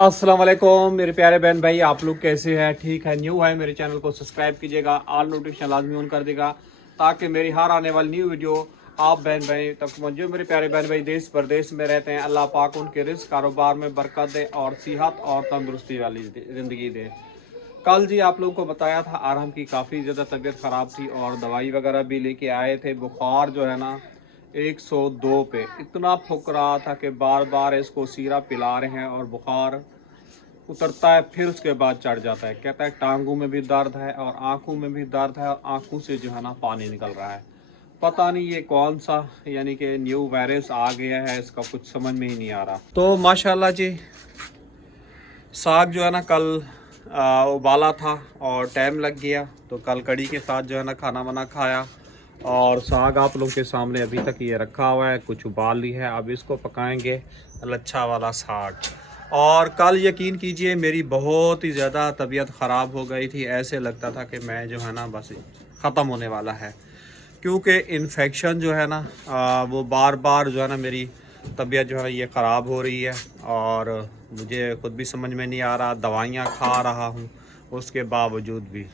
अस्सलाम वालेकुम मेरे प्यारे बहन भाई, आप लोग कैसे हैं? ठीक है? न्यू है मेरे चैनल को सब्सक्राइब कीजिएगा, ऑल नोटिफिकेशन लाजमी ऑन कर देगा ताकि मेरी हर आने वाली न्यू वीडियो आप बहन भाई तक पहुँच। जो मेरे प्यारे बहन भाई देश प्रदेश में रहते हैं, अल्लाह पाक उनके रिस्क कारोबार में बरकत दे और सेहत और तंदुरुस्ती वाली ज़िंदगी दे। कल जी आप लोगों को बताया था आराम की काफ़ी ज़्यादा तबीयत ख़राब थी और दवाई वगैरह भी लेके आए थे। बुखार जो है ना 102 पे इतना फुक रहा था कि बार बार इसको सीरा पिला रहे हैं और बुखार उतरता है फिर उसके बाद चढ़ जाता है। कहता है टांगों में भी दर्द है और आंखों में भी दर्द है और आंखों से जो है ना पानी निकल रहा है। पता नहीं ये कौन सा यानी कि न्यू वायरस आ गया है, इसका कुछ समझ में ही नहीं आ रहा। तो माशाल्लाह जी साग जो है ना कल उबाला था और टाइम लग गया, तो कल कड़ी के साथ जो है ना खाना वाना खाया। और साग आप लोगों के सामने अभी तक ये रखा हुआ है, कुछ उबाल ली है, अब इसको पकाएंगे लच्छा वाला साग। और कल यकीन कीजिए मेरी बहुत ही ज़्यादा तबीयत ख़राब हो गई थी, ऐसे लगता था कि मैं जो है ना बस ख़त्म होने वाला है, क्योंकि इन्फेक्शन जो है ना वो बार बार जो है ना मेरी तबीयत जो है ये ख़राब हो रही है और मुझे खुद भी समझ में नहीं आ रहा। दवाइयाँ खा रहा हूँ उसके बावजूद भी।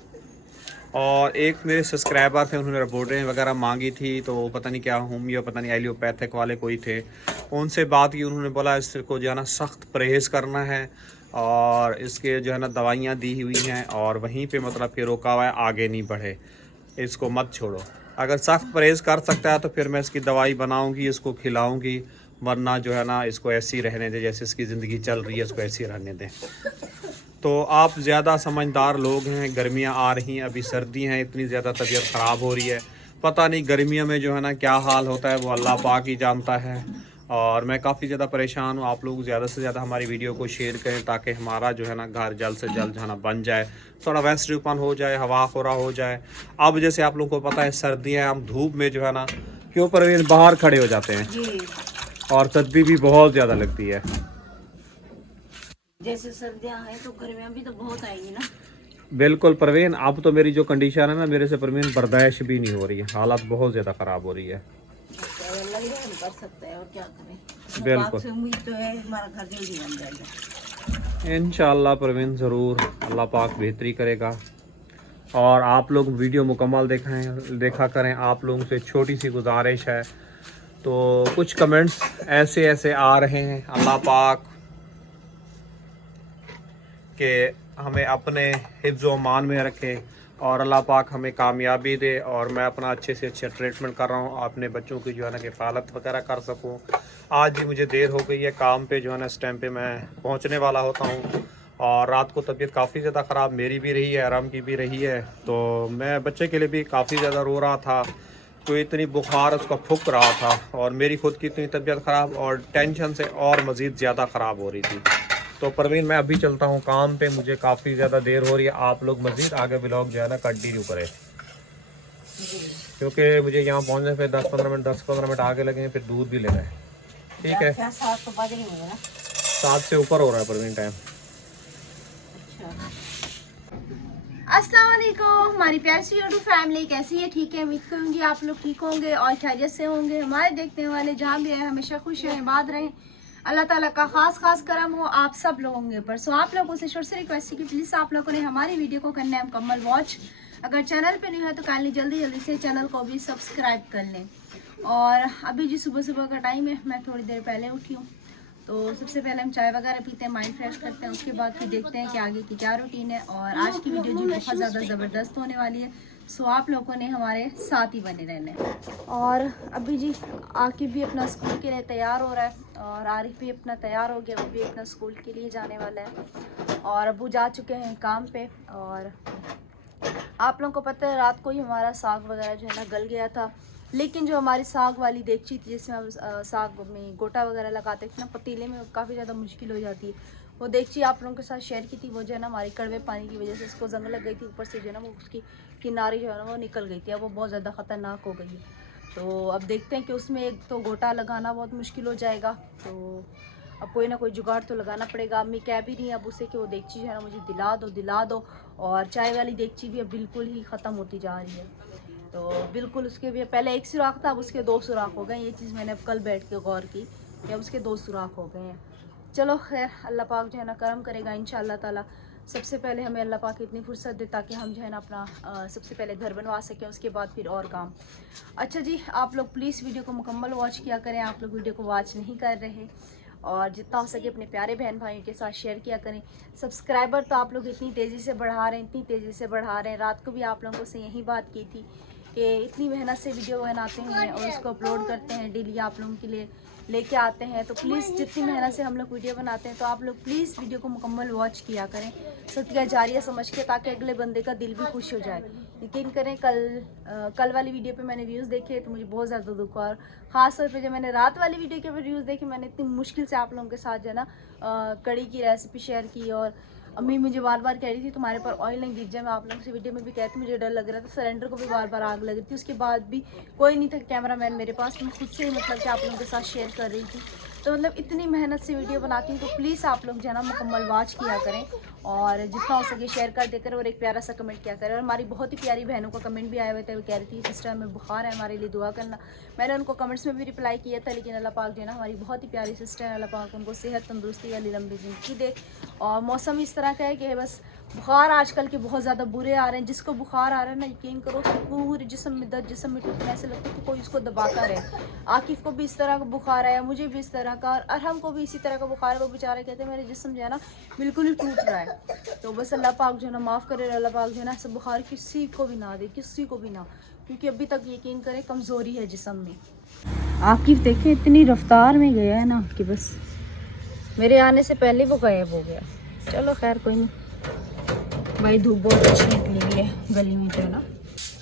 और एक मेरे सब्सक्राइबर थे, उन्होंने रिपोर्टें वगैरह मांगी थी, तो पता नहीं क्या होमियो पता नहीं एलियोपैथिक वाले कोई थे, उनसे बात की। उन्होंने बोला इसको जो है ना सख्त परहेज़ करना है और इसके जो है ना दवाइयाँ दी हुई हैं और वहीं पे मतलब कि रोका हुआ है, आगे नहीं बढ़े, इसको मत छोड़ो। अगर सख्त परहेज़ कर सकता है तो फिर मैं इसकी दवाई बनाऊंगी, इसको खिलाऊंगी, वरना जो है ना इसको ऐसी रहने दें जैसे इसकी ज़िंदगी चल रही है, इसको ऐसी रहने दें। तो आप ज़्यादा समझदार लोग हैं, गर्मियाँ आ रही हैं, अभी सर्दी हैं, इतनी ज़्यादा तबीयत ख़राब हो रही है। पता नहीं गर्मियों में जो है ना क्या हाल होता है वो अल्लाह पाक ही जानता है। और मैं काफ़ी ज़्यादा परेशान हूँ। आप लोग ज़्यादा से ज़्यादा हमारी वीडियो को शेयर करें ताकि हमारा जो है ना घर जल्द से जल्द जो है ना बन जाए, थोड़ा वेस्टर्न हो जाए, हवा खुरा हो जाए। अब जैसे आप लोगों को पता है सर्दियाँ, हम धूप में जो है ना क्यों परवीन बाहर खड़े हो जाते हैं और सर्दी भी बहुत ज़्यादा लगती है। जैसे सर्दियां हैं तो गर्मियां भी तो बहुत आएंगी ना। बिल्कुल परवीन, अब तो मेरी जो कंडीशन है ना मेरे से परवीन बर्दाश्त भी नहीं हो रही है, हालत बहुत ज़्यादा ख़राब हो रही है। अल्लाह ही रहम कर सकता है और क्या करें। अल्लाह पाक बिल्कुल से उम्मीद तो है हमारा घर जल्दी बन जाएगा। इंशाअल्लाह परवीन, ज़रूर अल्लाह पाक बेहतरी करेगा। और आप लोग वीडियो मुकम्मल देखा करें। आप लोगों से छोटी सी गुजारिश है, तो कुछ कमेंट्स ऐसे ऐसे आ रहे हैं, अल्लाह पाक के हमें अपने हिफ्ज़ व अमान में रखे और अल्लाह पाक हमें कामयाबी दे और मैं अपना अच्छे से अच्छा ट्रीटमेंट कर रहा हूँ, अपने बच्चों की जो है ना किफ़ालत वगैरह कर सकूँ। आज भी मुझे देर हो गई है काम पे, जो है ना इस टाइम पे मैं पहुँचने वाला होता हूँ। और रात को तबीयत काफ़ी ज़्यादा ख़राब मेरी भी रही है, आराम की भी रही है, तो मैं बच्चे के लिए भी काफ़ी ज़्यादा रो रहा था। तो इतनी बुखार उसका फूक रहा था और मेरी खुद की इतनी तबीयत ख़राब और टेंशन से और मज़ीद ज़्यादा ख़राब हो रही थी। तो परवीन मैं अभी चलता हूँ काम पे, मुझे काफ़ी ज़्यादा देर हो रही है। आप लोग मज़ीद आगे व्लॉग जो है ना कंटिन्यू करें, क्योंकि मुझे यहाँ पहुँचने पे 10-15 मिनट आगे लगेंगे, फिर दूध भी लेना है। ठीक है, क्या साथ तो बज रही होंगे ना। 7 से ऊपर हो रहा है परवीन टाइम। अच्छा, अस्सलाम वालेकुम हमारी प्यारी सी यूट्यूब फैमिली कैसी है? ठीक है, उम्मीद करूँगी आप लोग ठीक होंगे और खैरियत से होंगे। हमारे देखने वाले जहाँ भी है हमेशा खुश रहें, आबाद रहें। अल्लाह ताला का खास करम हो आप सब लोगों के ऊपर। सो आप लोगों से छोटी सी रिक्वेस्ट है कि प्लीज़ आप लोगों ने हमारी वीडियो को करना है मुकम्मल वॉच। अगर चैनल पे नहीं है तो काइंडली जल्दी से चैनल को भी सब्सक्राइब कर लें। और अभी जी सुबह सुबह का टाइम है, मैं थोड़ी देर पहले उठी हूँ, तो सबसे पहले हम चाय वगैरह पीते हैं, माइंड फ्रेश करते हैं, उसके बाद फिर देखते हैं कि आगे की क्या रूटीन है। और आज की वीडियो जी बहुत ज़्यादा ज़बरदस्त होने वाली है, सो आप लोगों ने हमारे साथ ही बने रहना है। और अभी जी आकिब भी अपना स्कूल के लिए तैयार हो रहा है और आरिफ भी अपना तैयार हो गया, वो भी अपना स्कूल के लिए जाने वाला है। और अबू जा चुके हैं काम पे। और आप लोगों को पता है रात को ही हमारा साग वगैरह जो है ना गल गया था, लेकिन जो हमारी साग वाली देगची थी जिसमें हम साग में गोटा वगैरह लगाते थे ना पतीले में, काफ़ी ज़्यादा मुश्किल हो जाती है। वो देगची आप लोगों के साथ शेयर की थी, वो जो है ना हमारी कड़वे पानी की वजह से उसको जंग लग गई थी, ऊपर से जो है ना वो उसकी किनारी जो है ना वो निकल गई थी, अब वो बहुत ज़्यादा ख़तरनाक हो गई है। तो अब देखते हैं कि उसमें एक तो गोटा लगाना बहुत मुश्किल हो जाएगा, तो अब कोई ना कोई जुगाड़ तो लगाना पड़ेगा। अम्मी कह भी रही है अब उसे कि वो देगची जो है ना मुझे दिला दो। और चाय वाली देगची भी अब बिल्कुल ही ख़त्म होती जा रही है, तो बिल्कुल उसके भी पहले एक सुराख था, अब उसके 2 सुराख हो गए। ये चीज़ मैंने अब कल बैठ के गौर की कि अब उसके 2 सुराख हो गए हैं। चलो खैर, अल्लाह पाक जो है ना करम करेगा इंशाअल्लाह ताला। सबसे पहले हमें अल्लाह पाक इतनी फुर्सत दे ताकि हम जो है ना अपना सबसे पहले घर बनवा सकें, उसके बाद फिर और काम। अच्छा जी, आप लोग प्लीज़ वीडियो को मुकम्मल वॉच किया करें। आप लोग वीडियो को वॉच नहीं कर रहे, और जितना हो सके अपने प्यारे बहन भाइयों के साथ शेयर किया करें। सब्सक्राइबर तो आप लोग इतनी तेज़ी से बढ़ा रहे हैं, इतनी तेज़ी से बढ़ा रहे हैं। रात को भी आप लोगों से यही बात की थी कि इतनी मेहनत से वीडियो बनाते हैं और उसको अपलोड करते हैं, डेली आप लोगों के लिए लेके आते हैं। तो प्लीज़ जितनी मेहनत से हम लोग वीडियो बनाते हैं, तो आप लोग प्लीज़ वीडियो को मुकम्मल वॉच किया करें, सदका जारिया समझ के, ताकि अगले बंदे का दिल भी खुश हो जाए। यकीन करें, कल वाली वीडियो पे मैंने व्यूज़ देखे तो मुझे बहुत ज़्यादा दुख हुआ, और ख़ास तौर पे जब मैंने रात वाली वीडियो के व्यूज़ देखे, मैंने इतनी मुश्किल से आप लोगों के साथ जो है ना कड़ी की रेसिपी शेयर की। और अम्मी मुझे बार बार कह रही थी तुम्हारे पर ऑयल नहीं गिर जाए। मैं आप लोगों से वीडियो में भी कहती, मुझे डर लग रहा था, सिलेंडर को भी बार बार आग लग रही थी। उसके बाद भी कोई नहीं था कैमरामैन मेरे पास, मैं खुद से ही मतलब कि आप लोगों के साथ शेयर कर रही थी। तो मतलब इतनी मेहनत से वीडियो बनाती हूँ, तो प्लीज़ आप लोग जो है ना मुकम्मल वॉच किया करें, और जितना हो सके शेयर कर देकर, और एक प्यारा सा कमेंट किया करें। और हमारी बहुत ही प्यारी बहनों का कमेंट भी आए हुए थे, वो कह रही थी सिस्टर हमें बुखार है, हमारे लिए दुआ करना। मैंने उनको कमेंट्स में भी रिप्लाई किया था, लेकिन अल्लाह पाक जो है ना हमारी बहुत ही प्यारी सिस्टर है, अल्लाह पाक उनको सेहत तंदुरुस्ती वाली लंबी ज़िंदगी दे। और मौसम इस तरह का है कि बस बुखार आजकल के बहुत ज़्यादा बुरे आ रहे हैं। जिसको बुखार आ रहा है ना, यकीन करो उसको पूरे जिस्म में दर्द, जिस्म में टूटने ऐसे लगता है कि कोई उसको दबाता रहे। आकिफ को भी इस तरह का बुखार आया, मुझे भी इस तरह का, और अरहम को भी इसी तरह का बुखार है। वो बेचारे कहते हैं मेरे जिस्म जो है ना बिल्कुल ही टूट रहा है। तो बस अल्लाह पाक जो है ना माफ़ करे, अल्लाह पाक जो है ना ऐसा बुखार किसी को भी ना दे, किसी को भी ना, क्योंकि अभी तक यकीन करें कमज़ोरी है जिस्म में। आकिफ देखें इतनी रफ्तार में गया है ना कि बस मेरे आने से पहले वो गायब हो गया। चलो खैर कोई नहीं, भाई धूप बहुत अच्छी निकली हुई है गली में जो है ना।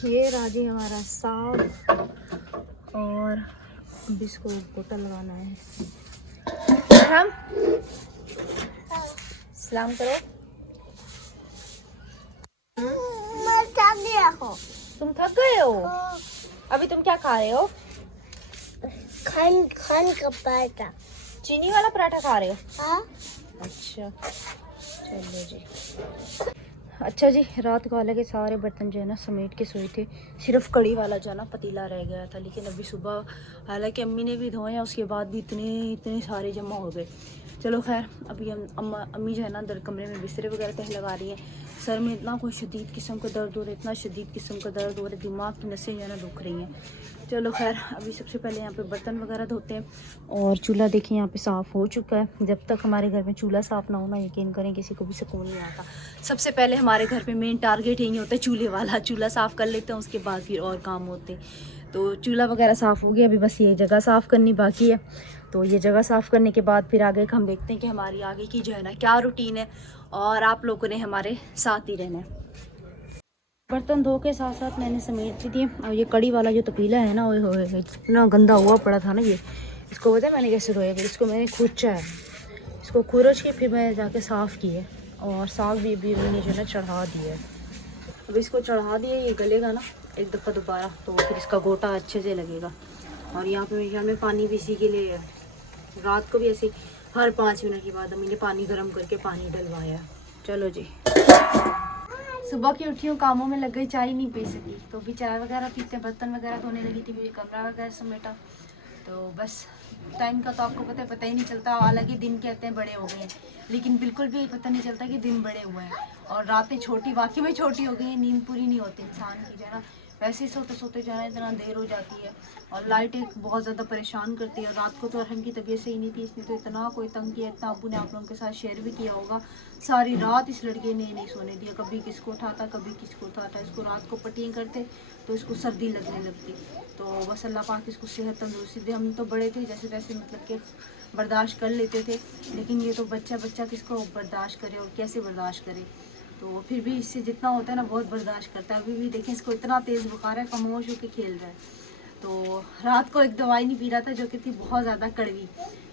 ये राजी हमारा साग, और अभी इसको गोटा लगाना है। हम सलाम करो। तुम थक गए हो? अभी तुम क्या खा रहे हो? खान का पराठा। चीनी वाला पराठा खा रहे हो? हाँ। अच्छा चलो जी। अच्छा जी, रात को हालांकि सारे बर्तन जो है ना समेट के सोए थे, सिर्फ कड़ी वाला जो है ना पतीला रह गया था। लेकिन अभी सुबह हालांकि अम्मी ने भी धोए हैं, उसके बाद भी इतने सारे जमा हो गए। चलो खैर, अभी अम्मी जो है ना अंदर कमरे में बिस्तरे वगैरह तह लगा रही हैं। सर में इतना कोई शदीद किस्म का दर्द हो रहा है, इतना शदीद किस्म का दर्द हो रहा है, दिमाग की नसें जो है ना दुख रही हैं। चलो खैर, अभी सबसे पहले यहाँ पे बर्तन वगैरह धोते हैं। और चूल्हा देखिए यहाँ पे साफ़ हो चुका है। जब तक हमारे घर में चूल्हा साफ़ ना होना, यकीन करें किसी को भी सुकून नहीं आता। सबसे पहले हमारे घर पे मेन टारगेट यही होता है चूल्हे वाला, चूल्हा साफ़ कर लेते हैं, उसके बाद फिर और काम होते। तो चूल्हा वगैरह साफ़ हो गया, अभी बस ये जगह साफ़ करनी बाकी है। तो ये जगह साफ़ करने के बाद फिर आगे हम देखते हैं कि हमारी आगे की जो है ना क्या रूटीन है, और आप लोगों ने हमारे साथ ही रहना है। बर्तन धो के साथ साथ मैंने समेट भी दिए। और ये कड़ी वाला जो तपीला है ना, वो इतना गंदा हुआ पड़ा था ना, ये इसको पता है मैंने कैसे धोया? फिर इसको मैंने खुरचा है, इसको खुरच के फिर मैं जाके साफ़ किए। और साग भी अभी मैंने जो है ना चढ़ा दिया है। अब इसको चढ़ा दिए, ये गलेगा ना एक दफ़ा दोबारा, तो फिर इसका गोटा अच्छे से लगेगा। और यहाँ पे मेरे घर में पानी भी इसी के लिए है। रात को भी ऐसे हर 5 मिनट के बाद मैंने पानी गर्म करके पानी डलवाया। चलो जी, सुबह की उठी हूँ, कामों में लग गई, चाय नहीं पी सकी, तो अभी चाय वगैरह पीते, बर्तन वगैरह धोने लगी थी, कमरा वगैरह समेटा। तो बस टाइम का तो आपको पता ही नहीं चलता। हालांकि दिन कहते हैं बड़े हो गए हैं, लेकिन बिल्कुल भी पता नहीं चलता कि दिन बड़े हुए हैं। और रातें छोटी, वाकई में छोटी हो गई हैं, नींद पूरी नहीं होती इंसान की जो है ना। वैसे ही सोते सोते जाना इतना देर हो जाती है। और लाइट एक बहुत ज़्यादा परेशान करती है। और रात को तो अरहम की तबीयत सही नहीं थी, इसने तो इतना कोई तंग किया, इतना अबू ने आप लोगों के साथ शेयर भी किया होगा। सारी रात इस लड़के ने नहीं सोने दिया, कभी किसको उठाता कभी किसको उठाता। इसको रात को पट्टियाँ करते तो इसको सर्दी लगने लगती। तो बस अल्लाह पाक इसको सेहत तंदुरुस्ती दे। हम तो बड़े थे जैसे तैसे मतलब कि बर्दाश्त कर लेते थे, लेकिन ये तो बच्चा किसको बर्दाश्त करे और कैसे बर्दाश्त करे। तो फिर भी इससे जितना होता है ना बहुत बर्दाश्त करता है। अभी भी देखें इसको इतना तेज़ बुखार है, खामोश होकर खेल रहा है। तो रात को एक दवाई नहीं पी रहा था जो कि थी बहुत ज़्यादा कड़वी,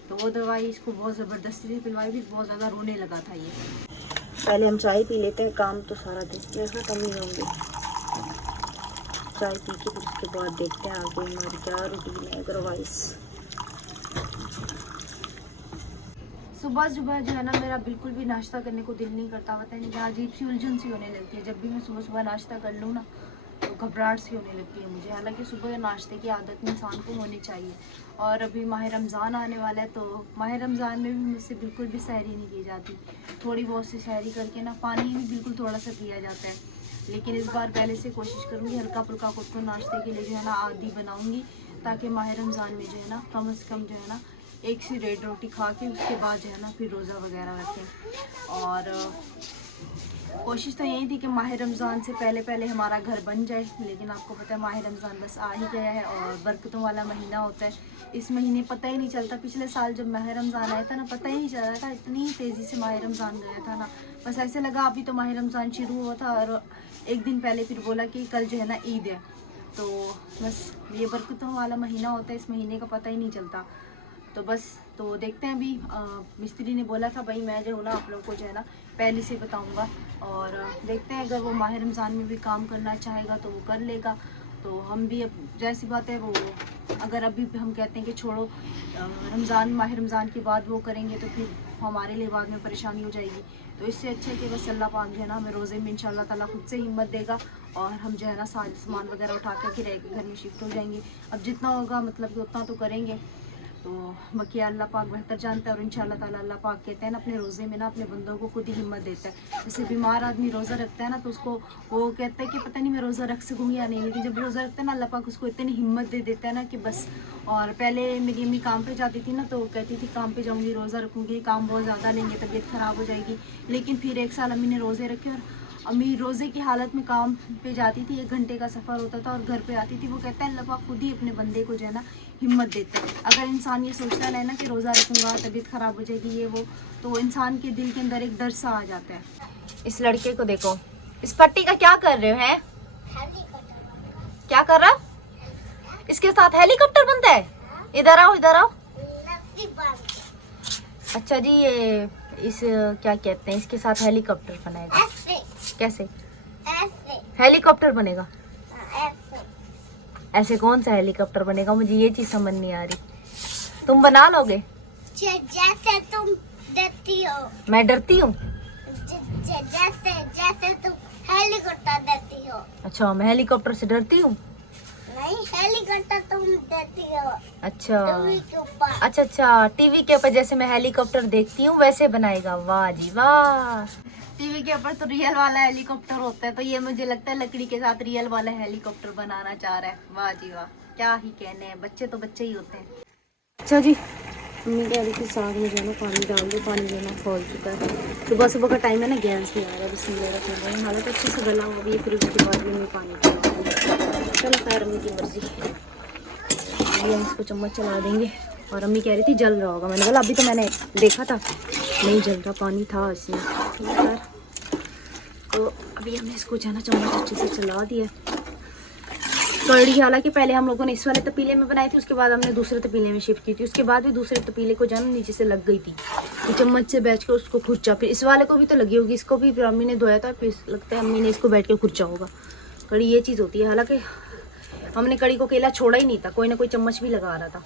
तो वो दवाई इसको बहुत ज़बरदस्ती से पिलवाई, भी बहुत ज़्यादा रोने लगा था ये। पहले हम चाय पी लेते हैं, काम तो सारा दिन में ख़त्म नहीं होंगे। चाय पी के फिर उसके बाद देखते हैं आगे हमारी क्या रूटीन है। अदरवाइज सुबह सुबह जो है ना मेरा बिल्कुल भी नाश्ता करने को दिल नहीं करता। पता नहीं क्या अजीब सी उलझन सी होने लगती है। जब भी मैं सुबह सुबह नाश्ता कर लूँ ना, तो घबराहट सी होने लगती है मुझे। हालांकि सुबह नाश्ते की आदत इंसान को होनी चाहिए। और अभी माह रमज़ान आने वाला है, तो माह रमज़ान में भी मुझसे बिल्कुल भी सहरी नहीं की जाती। थोड़ी बहुत सी सहरी करके ना पानी भी बिल्कुल थोड़ा सा पिया जाता है। लेकिन इस बार पहले से कोशिश करूँगी हल्का फुल्का खुद को नाश्ते के लिए जो है ना आदि बनाऊँगी, ताकि माह रमज़ान में जो है ना कम से कम जो है ना 1 से 1.5 रोटी खा के उसके बाद जो है ना फिर रोज़ा वगैरह रखें। और कोशिश तो यही थी कि माह रमज़ान से पहले पहले हमारा घर बन जाए, लेकिन आपको पता है माह रमज़ान बस आ ही गया है और बरकतों वाला महीना होता है। इस महीने पता ही नहीं चलता, पिछले साल जब माह रमज़ान आया था ना पता ही नहीं चल रहा था, इतनी तेज़ी से माह रमज़ान गया था ना। बस ऐसे लगा अभी तो माह रमज़ान शुरू हुआ था और 1 दिन पहले फिर बोला कि कल जो है ना ईद है। तो बस ये बरकतों वाला महीना होता है, इस महीने का पता ही नहीं चलता। तो बस तो देखते हैं अभी मिस्त्री ने बोला था भाई मैं जो हूँ ना आप लोग को जो है ना पहले से बताऊंगा, और देखते हैं अगर वो माह रमज़ान में भी काम करना चाहेगा तो वो कर लेगा। तो हम भी अब जैसी बात है वो अगर अभी हम कहते हैं कि छोड़ो रमज़ान माह रमज़ान के बाद वो करेंगे तो फिर हमारे लिए बाद में परेशानी हो जाएगी। तो इससे अच्छा है कि बस अल्लाह पाक जो है ना हमें रोज़े में इंशाल्लाह ताला खुद से हिम्मत देगा और हम जो है ना सारे सामान वगैरह उठा कर के घर में शिफ्ट हो जाएंगे। अब जितना होगा मतलब कि उतना तो करेंगे, तो बाकी अल्लाह पाक बेहतर जानता है। और इंशाल्लाह ताला अल्लाह पाक कहते हैं ना अपने रोज़े में ना अपने बंदों को खुद ही हिम्मत देता है। जैसे बीमार आदमी रोज़ा रखता है ना तो उसको वो कहता है कि पता नहीं मैं रोज़ा रख सकूँगी या नहीं, लेकिन जब रोज़ा रखता है ना अल्लाह पाक उसको इतनी हिम्मत दे देता है ना कि बस। और पहले मेरी अम्मी काम पे जाती थी ना तो कहती थी काम पे जाऊँगी रोज़ा रखूँगी, काम बहुत ज़्यादा लेंगे तबीयत ख़राब हो जाएगी। लेकिन फिर 1 साल अम्मी ने रोज़े रखे और अम्मी रोज़े की हालत में काम पे जाती थी, 1 घंटे का सफ़र होता था और घर पे आती थी। वो कहता है अल्लाह पाक खुद ही अपने बंदे को जो है ना हिम्मत देते हैं। अगर इंसान ये सोचता रहे ना कि रोज़ा रखूँगा तबीयत ख़राब हो जाएगी ये वो, तो इंसान के दिल के अंदर एक डर सा आ जाता है। इस लड़के को देखो, इस पट्टी का क्या कर रहे हो हैं? क्या कर रहा? इसके साथ हेलीकॉप्टर बनता है? इधर आओ इधर आओ। अच्छा जी, ये इस क्या कहते हैं इसके साथ हेलीकॉप्टर बनाएगा? कैसे हेलीकॉप्टर बनेगा? ऐसे कौन सा हेलीकॉप्टर बनेगा? मुझे ये चीज समझ नहीं आ रही। तुम बना लोगे? जैसे तुम डरती हो। मैं डरती हूँ? जैसे तुम हेलीकॉप्टर डरती हो। अच्छा, मैं हेलीकॉप्टर से डरती हूँ? नहीं, हेलीकॉप्टर तुम डरती हो। अच्छा टीवी के ऊपर। अच्छा, टीवी के ऊपर जैसे मैं हेलीकॉप्टर देखती हूँ वैसे बनाएगा। वाह जी वाह। टीवी के ऊपर तो रियल वाला हेलीकॉप्टर होता है, तो ये मुझे लगता है लकड़ी के साथ रियल वाला हेलीकॉप्टर बनाना चाह रहा है। वाह जी वाह, क्या ही कहने हैं, बच्चे तो बच्चे ही होते हैं। अच्छा जी, मम्मी कह रही थी साग में जो है ना पानी डाल दो, पानी जो है ना खौल चुका है। सुबह सुबह का टाइम है ना, गैस नहीं आ रहा है, बिस्मिल्लाह रहमान रहीम। हालांकि अच्छे से गला हो गई, फिर उसके बाद भी मैं पानी डालूंगी। चलो खैर अम्मी की मर्जी, अभी हम इसको चम्मच चला देंगे। और अम्मी कह रही थी जल रहा होगा, मैंने बोला अभी तो मैंने देखा था नहीं जल रहा, पानी था इसमें। खैर तो अभी हमने इसको जो है ना चम्मच अच्छे से चला दिया। कढ़ी हालांकि पहले हम लोगों ने इस वाले तपीले में बनाई थी, उसके बाद हमने दूसरे तपीले में शिफ्ट की थी। उसके बाद भी दूसरे तपीले को जाना नीचे से लग गई थी, तो चम्मच से बैठ के उसको खुरचा। फिर इस वाले को भी तो लगी होगी, इसको भी फिर अम्मी ने धोया था, फिर लगता है अम्मी ने इसको बैठ के खुरचा होगा। कढ़ी ये चीज़ होती है। हालांकि हमने कढ़ी को केला छोड़ा ही नहीं था, कोई ना कोई चम्मच भी लगा रहा था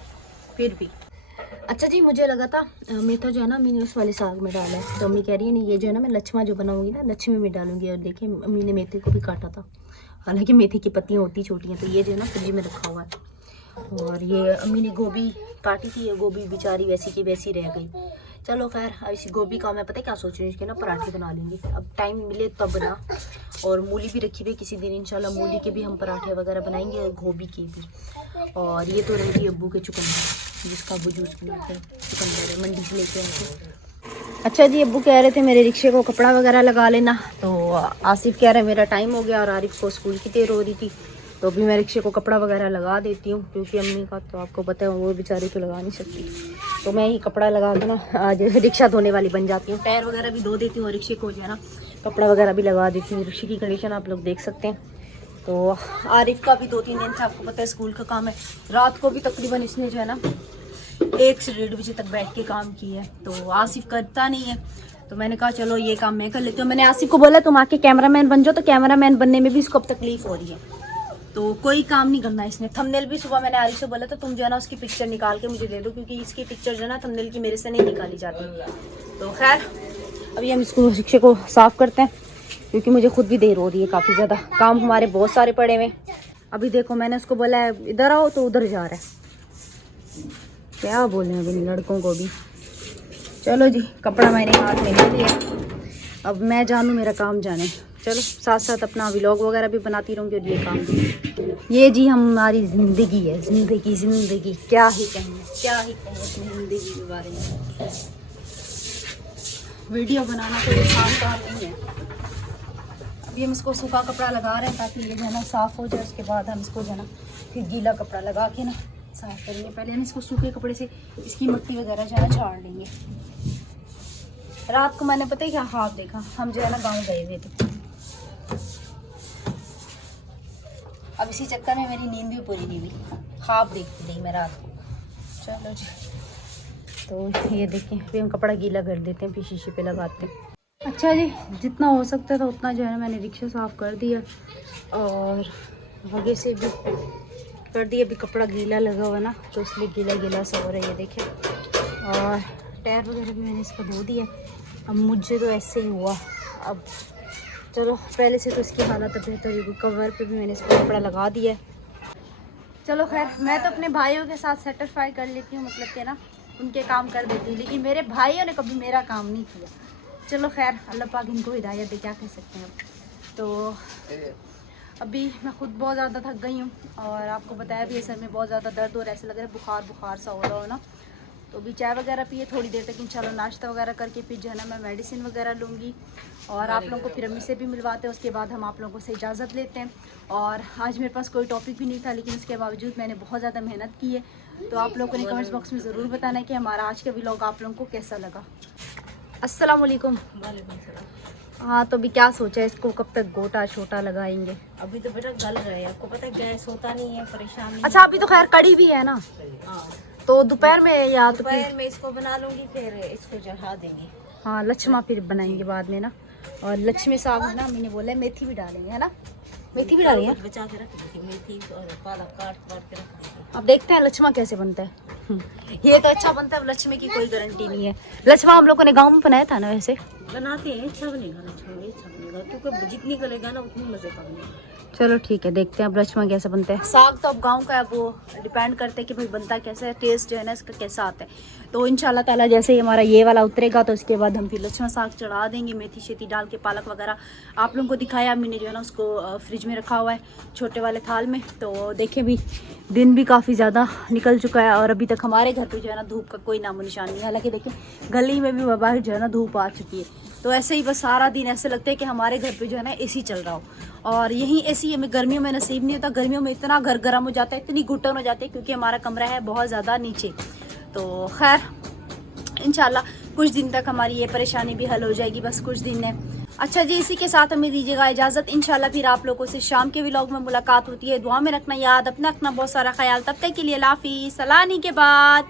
फिर भी। अच्छा जी, मुझे लगा था मेथा जो है ना अम्मी ने उस वाले साग में डाला है, तो अम्मी कह रही है नहीं ये जो है ना मैं लच्छमा जो बनाऊंगी ना लच्छमे में डालूंगी। और देखिए अम्मी ने मेथे को भी काटा था, हालांकि मेथी की पत्तियाँ होती छोटी हैं, तो ये जो है ना फ्रिज में रखा हुआ है। और ये अम्मी ने गोभी काटी थी, ये गोभी बेचारी वैसी की वैसी रह गई। चलो खैर, अब इसी गोभी का मैं पता है क्या सोच रही हूँ, इसके ना पराठे बना लेंगे, अब टाइम मिले तब ना। और मूली भी रखी हुई किसी दिन इंशाल्लाह, मूली के भी हम पराठे वगैरह बनाएंगे और गोभी के भी। और ये तो रहेगी अब्बू के चुकंदर, जिसका अब्बू जूस बनाते हैं, चुकंदर है मंडी से लेके आए थे। अच्छा जी, अब्बू कह रहे थे मेरे रिक्शे को कपड़ा वगैरह लगा लेना, तो आसिफ कह रहे हैं मेरा टाइम हो गया और आरिफ को स्कूल की देर हो रही थी, तो अभी मैं रिक्शे को कपड़ा वगैरह लगा देती हूँ, क्योंकि अम्मी का तो आपको पता है वो बेचारी तो लगा नहीं सकती, तो मैं ही कपड़ा लगा के ना आज रिक्शा धोने वाली बन जाती हूँ। टायर वगैरह भी धो देती हूँ और रिक्शे को जो है ना कपड़ा वगैरह भी लगा देती हूँ। रिक्शे की कंडीशन आप लोग देख सकते हैं। तो आरिफ का भी 2-3 दिन से आपको पता है स्कूल का काम है, रात को भी तकरीबन इसने जो है ना 1 से 1.5 बजे तक बैठ के काम किया है, तो आसिफ करता नहीं है, तो मैंने कहा चलो ये काम मैं कर लेती हूँ। मैंने आसिफ को बोला तुम आके कैमरामैन बन जाओ, तो कैमरामैन बनने में भी इसको अब तकलीफ हो रही है, तो कोई काम नहीं करना इसने। थंबनेल भी सुबह मैंने आरिफ से बोला था तुम जो है ना उसकी पिक्चर निकाल के मुझे दे दो, क्योंकि इसकी पिक्चर जो है ना थंबनेल की मेरे से नहीं निकाली जाती। तो खैर अभी हम इसको रिक्शे को साफ़ करते हैं, क्योंकि मुझे खुद भी देर हो रही है काफ़ी ज़्यादा, काम हमारे बहुत सारे पड़े हुए। अभी देखो मैंने उसको बोला है इधर आओ तो उधर जा रहा है, क्या बोले अब इन लड़कों को भी। चलो जी, कपड़ा मैंने हाथ में ले लिया, अब मैं जानूँ मेरा काम जाने। चलो साथ साथ अपना व्लॉग वगैरह भी बनाती रहूँगी और ये काम भी। ये जी हमारी ज़िंदगी है, ज़िंदगी क्या ही कहें अपनी ज़िंदगी के बारे में। वीडियो बनाना कोई आसान काम नहीं है। अभी हम इसको सूखा कपड़ा लगा रहे हैं ताकि ये जो है ना साफ़ हो जाए, उसके बाद हम इसको जो है ना फिर गीला कपड़ा लगा के ना साफ़ करेंगे। पहले हम इसको सूखे कपड़े से इसकी मिट्टी वगैरह जो है ना झाड़ लेंगे। रात को मैंने पता है क्या ख्वाब देखा, हम जो है ना गाँव गए हुए थे, अब इसी चक्कर में मेरी नींद भी पूरी नहीं हुई, ख्वाब देखती रही मैं रात को। चलो जी, तो ये देखें अभी हम कपड़ा गीला कर देते हैं, फिर शीशे पे लगाते हैं। अच्छा जी, जितना हो सकता था उतना जो है ना मैंने रिक्शा साफ़ कर दिया और आगे से भी कर दिया। अभी कपड़ा गीला लगा हुआ ना तो इसलिए गीला सा हो रहा है, ये देखें। और टायर वगैरह भी मैंने इसका धो दिया। अब मुझे तो ऐसे ही हुआ, अब चलो पहले से तो इसकी हालत बेहतर होगी। कवर पे भी मैंने इसका कपड़ा लगा दिया है। चलो खैर, मैं तो अपने भाइयों के साथ सेटिस्फाई कर लेती हूँ, मतलब कि ना उनके काम कर देती हूँ, लेकिन मेरे भाइयों ने कभी मेरा काम नहीं किया। चलो खैर, अल्लाह पाक इनको हिदायत दे, क्या कह सकते हैं। तो अभी मैं खुद बहुत ज़्यादा थक गई हूँ और आपको बताया भी है सर में बहुत ज़्यादा दर्द हो रहा है, ऐसा लग रहा है बुखार सा हो रहा हो ना। तो अभी चाय वगैरह पिए, थोड़ी देर तक इंशाल्लाह नाश्ता वगैरह करके फिर जो है ना मैं मेडिसिन वगैरह लूँगी और आप लोगों को फिर अम्मी से भी मिलवाते हैं। उसके बाद हम आप लोगों से इजाज़त लेते हैं। और आज मेरे पास कोई टॉपिक भी नहीं था, लेकिन उसके बावजूद मैंने बहुत ज़्यादा मेहनत की है। तो आप लोगों ने कमेंट्स बॉक्स में ज़रूर बताना है कि हमारा आज का व्लॉग आप लोगों को कैसा लगा। अस्सलाम वालेकुम। हाँ, तो अभी क्या सोचा है, इसको कब तक गोटा छोटा लगाएंगे? अभी तो बेटा गल रहा है, आपको पता है गैस होता नहीं है, परेशान। अच्छा, अभी तो खैर कड़ी भी है ना, हाँ, तो दोपहर में या तो दोपहर में इसको बना लूंगी, फिर इसको चढ़ा देंगे। हाँ, लच्छमा फिर बनाएंगे बाद में ना। और लच्छमे साग ना मैंने बोला है मेथी भी डालेंगे, है ना? मेथी भी डालेंगे, बचा के रख दी थी मेथी और पालक काट के रख दी थी। अब देखते हैं लच्छमा कैसे बनता है। ये तो अच्छा बनता है, लच्छमे की कोई गारंटी नहीं है। लच्छमा हम लोगों ने गाँव में बनाया था ना, वैसे बनाते हैं, अच्छा बनेगा ना, अच्छा बनेगा, क्योंकि जितनी गलेगा ना उतनी मजे का बनेगा। चलो ठीक है, देखते हैं अब लच्छमा कैसे बनता है। साग तो अब गांव का है, वो डिपेंड करते हैं कि भाई बनता कैसा है, टेस्ट जो है ना इसका कैसा आता है। तो इंशाल्लाह ताला जैसे ही हमारा ये वाला उतरेगा तो इसके बाद हम फिर लच्छमा साग चढ़ा देंगे, मेथी शेथी डाल के, पालक वगैरह आप लोगों को दिखाया। अम्मी ने जो है ना उसको फ्रिज में रखा हुआ है छोटे वाले थाल में। तो देखें भी दिन भी काफ़ी ज़्यादा निकल चुका है और अभी तक हमारे घर पर जो है ना धूप का कोई नामो निशान नहीं है। हालाँकि देखें गली में भी बाहर जो है ना धूप आ चुकी है। तो ऐसे ही बस सारा दिन ऐसे लगता है कि हमारे घर पे जो है ना एसी चल रहा हो, और यही एसी हमें गर्मियों में नसीब नहीं होता। गर्मियों में इतना घर गर्म हो जाता है, इतनी घुटन हो जाती है, क्योंकि हमारा कमरा है बहुत ज़्यादा नीचे। तो खैर इंशाल्लाह कुछ दिन तक हमारी ये परेशानी भी हल हो जाएगी, बस कुछ दिन है। अच्छा जी, इसी के साथ हमें दीजिएगा इजाज़त। इंशाल्लाह फिर आप लोगों से शाम के व्लॉग में मुलाकात होती है। दुआ में रखना याद, अपना बहुत सारा ख्याल। तब तक के लिए अल्लाह हाफिज़, सलानी के बाद।